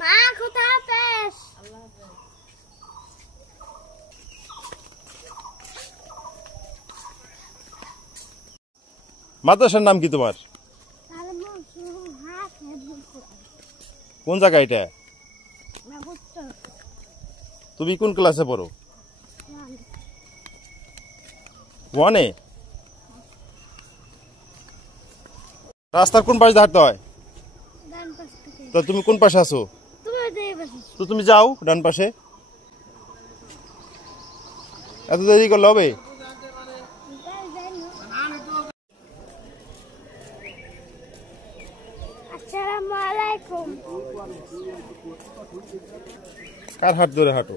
মা খোদা হাফেজ। মাদ্রাসার নাম কি তোমার? কোন জায়গা এটা? তুমি কোন ক্লাসে পড়ো? 1 এ। রাস্তার কোন পাশে হাঁটতে হয়? তো তুমি কোন পাশে আছো? তো তুমি যাও ডান পাশে। এত দেরি করলে হবে? আসসালামু আলাইকুম। কার হাত ধরে হাঁটো?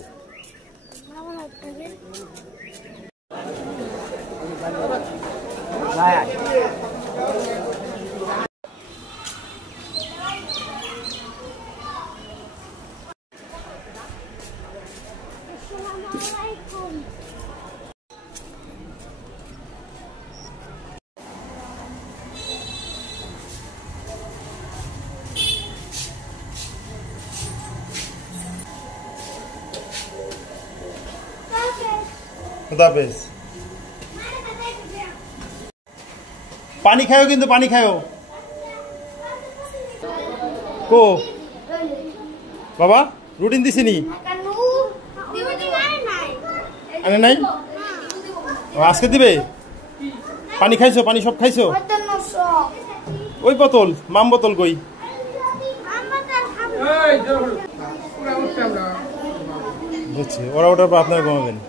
খুদা হাফেজ। পানি খাও কিন্তু, পানি খাও। কো বাবা রুটিন দিছিনি? আনে নাই? আজকে দিবে? পানি খাইছো? পানি সব খাইছো? ওই বোতল, মাম বোতল কই? বুঝছি, ওরা ওটার পর আপনারা ঘুমাবেন।